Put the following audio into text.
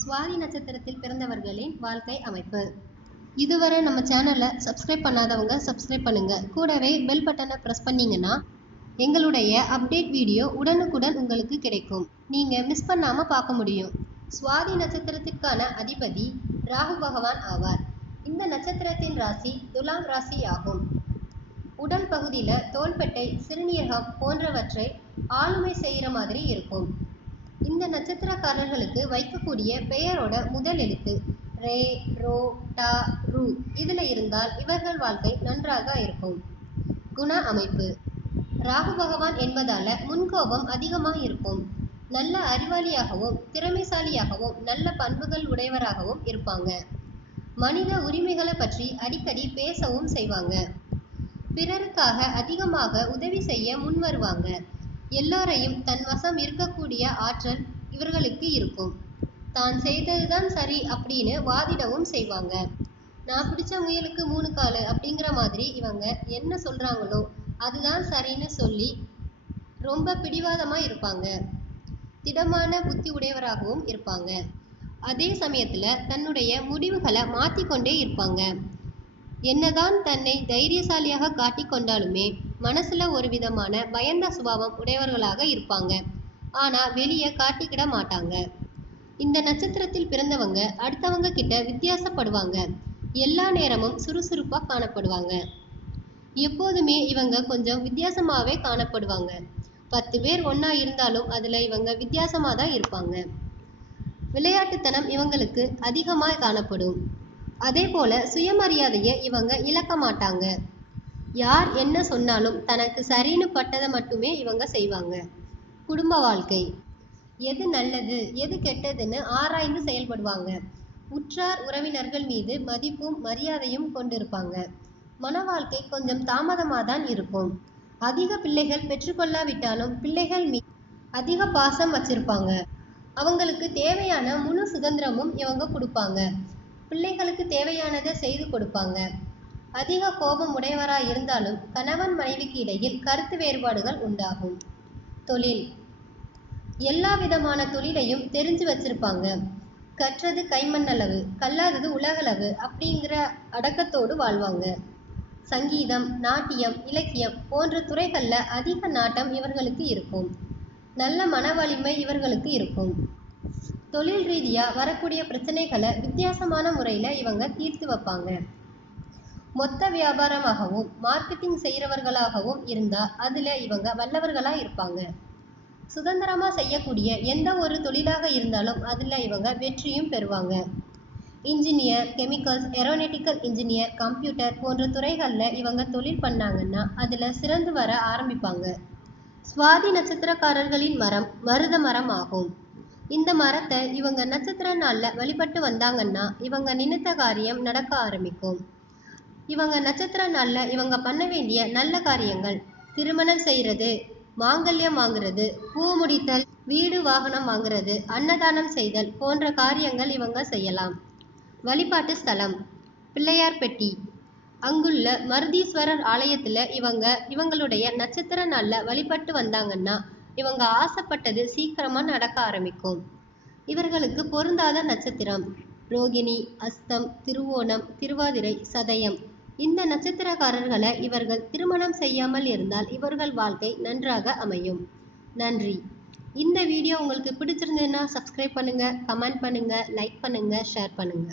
சுவாதி நட்சத்திரத்தில் பிறந்தவர்களின் வாழ்க்கை அமைப்பு. இதுவரை நம்ம சேனலை சப்ஸ்கிரைப் பண்ணாதவங்க சப்ஸ்கிரைப் பண்ணுங்க. கூடவே பெல் பட்டனை ப்ரெஸ் பண்ணீங்கன்னா எங்களுடைய அப்டேட் வீடியோ உடனுக்குடன் உங்களுக்கு கிடைக்கும். நீங்க மிஸ் பண்ணாம பார்க்க முடியும். சுவாதி நட்சத்திரத்திற்கான அதிபதி ராகு பகவான் ஆவார். இந்த நட்சத்திரத்தின் ராசி துலாம் ராசி ஆகும் உடல் பகுதியில தோள்பட்டை சிறுநீரகம் போன்றவற்றை ஆளுமை செய்கிற மாதிரி இருக்கும். இந்த நட்சத்திரக்காரர்களுக்கு வைக்கக்கூடிய பெயரோட முதல் எழுத்து ரே ரோ டா ரு. இதுல இருந்தால் இவர்கள் வாழ்க்கை நன்றாக இருக்கும். குண அமைப்பு. ராகு பகவான் என்பதால முன்கோபம் அதிகமாக இருக்கும். நல்ல அறிவாளியாகவும் திறமைசாலியாகவும் நல்ல பண்புகள் உடையவராகவும் இருப்பாங்க. மனித உரிமைகளை பற்றி அடிக்கடி பேசவும் செய்வாங்க. பிறருக்காக அதிகமாக உதவி செய்ய முன் வருவாங்க எல்லோரையும் தன் வசம் இருக்கக்கூடிய ஆற்றல் இவர்களுக்கு இருக்கும். தான் செய்ததுதான் சரி அப்படின்னு வாதிடவும் செய்வாங்க. நான் பிடிச்ச முயலுக்கு மூணு காலு அப்படிங்கிற மாதிரி இவங்க என்ன சொல்றாங்களோ அதுதான் சரின்னு சொல்லி ரொம்ப பிடிவாதமா இருப்பாங்க. திடமான புத்தி உடையவராகவும் இருப்பாங்க. அதே சமயத்துல தன்னுடைய முடிவுகளை மாத்திக்கொண்டே இருப்பாங்க. என்னதான் தன்னை தைரியசாலியாக காட்டிக் கொண்டாலுமே மனசுல ஒரு விதமான பயந்த சுபாவம் உடையவர்களாக இருப்பாங்க. ஆனா வெளியே காட்டிக்கிட மாட்டாங்க. இந்த நட்சத்திரத்தில் பிறந்தவங்க அடுத்தவங்க கிட்ட வித்தியாசப்படுவாங்க. எல்லா நேரமும் சுறுசுறுப்பா காணப்படுவாங்க. எப்போதுமே இவங்க கொஞ்சம் வித்தியாசமாவே காணப்படுவாங்க. பத்து பேர் ஒன்றா இருந்தாலும் அதுல இவங்க வித்தியாசமா தான் இருப்பாங்க. விளையாட்டுத்தனம் இவங்களுக்கு அதிகமாக காணப்படும். அதே போல சுயமரியாதையை இவங்க இழக்க மாட்டாங்க யார் என்ன சொன்னாலும் தனக்கு சரின்னு பட்டதை மட்டுமே இவங்க செய்வாங்க. குடும்ப வாழ்க்கை. எது நல்லது எது கெட்டதுன்னு ஆராய்ந்து செயல்படுவாங்க. உற்றார் உறவினர்கள் மீது மதிப்பும் மரியாதையும் கொண்டிருப்பாங்க. மன வாழ்க்கை கொஞ்சம் தாமதமாக தான் இருக்கும். அதிக பிள்ளைகள் பெற்றுக்கொள்ளாவிட்டாலும் பிள்ளைகள் மீ அதிக பாசம் வச்சிருப்பாங்க. அவங்களுக்கு தேவையான முழு சுதந்திரமும் இவங்க கொடுப்பாங்க. பிள்ளைகளுக்கு தேவையானதை செய்து கொடுப்பாங்க. அதிக கோபம் உடையவராய் இருந்தாலும் கணவன் மனைவிக்கு இடையில் கருத்து வேறுபாடுகள் உண்டாகும். தொழில். எல்லா விதமான தொழிலையும் தெரிஞ்சு வச்சிருப்பாங்க. கற்றது கைமண்ணளவு கல்லாதது உலகளவு அப்படிங்கிற அடக்கத்தோடு வாழ்வாங்க. சங்கீதம் நாட்டியம் இலக்கியம் போன்ற துறைகளில் அதிக நாட்டம் இவர்களுக்கு இருக்கும். நல்ல மன வலிமை இவர்களுக்கு இருக்கும். தொழில் ரீதியாக வரக்கூடிய பிரச்சனைகளை வித்தியாசமான முறையில் இவங்க தீர்த்து வைப்பாங்க. மொத்த வியாபாரமாகவும் மார்க்கெட்டிங் செய்கிறவர்களாகவும் இருந்தால் அதில் இவங்க வல்லவர்களாக இருப்பாங்க. சுதந்திரமாக செய்யக்கூடிய எந்த ஒரு தொழிலாக இருந்தாலும் அதில் இவங்க வெற்றியும் பெறுவாங்க. Engineer chemicals aeronautical engineer computer போன்ற துறைகளில் இவங்க தொழில் பண்ணாங்கன்னா அதில் சிறந்து வர ஆரம்பிப்பாங்க. சுவாதி நட்சத்திரக்காரர்களின் மரம் மருத மரம் ஆகும் இந்த மரத்தை இவங்க நட்சத்திர நாளில் வழிபட்டு வந்தாங்கன்னா இவங்க நினைத்த காரியம் நடக்க ஆரம்பிக்கும். இவங்க நட்சத்திர நாளில் இவங்க பண்ண வேண்டிய நல்ல காரியங்கள் திருமணம் செய்கிறது மாங்கல்யம் வாங்குறது பூ முடித்தல் வீடு வாகனம் வாங்குறது அன்னதானம் செய்தல் போன்ற காரியங்கள் இவங்க செய்யலாம். வழிபாட்டு ஸ்தலம் பிள்ளையார்பட்டி அங்குள்ள மருதீஸ்வரர் ஆலயத்தில் இவங்க இவங்களுடைய நட்சத்திர நாளில் வழிபட்டு வந்தாங்கன்னா இவங்க ஆசைப்பட்டது சீக்கிரமா நடக்க ஆரம்பிக்கும். இவர்களுக்கு பொருந்தாத நட்சத்திரம். ரோகிணி அஸ்தம் திருவோணம் திருவாதிரை சதயம். இந்த நட்சத்திரக்காரர்களை இவர்கள் திருமணம் செய்யாமல் இருந்தால் இவர்கள் வாழ்க்கை நன்றாக அமையும். நன்றி. இந்த வீடியோ உங்களுக்கு பிடிச்சிருந்ததுன்னா சப்ஸ்கிரைப் பண்ணுங்க கமெண்ட் பண்ணுங்க லைக் பண்ணுங்க ஷேர் பண்ணுங்க.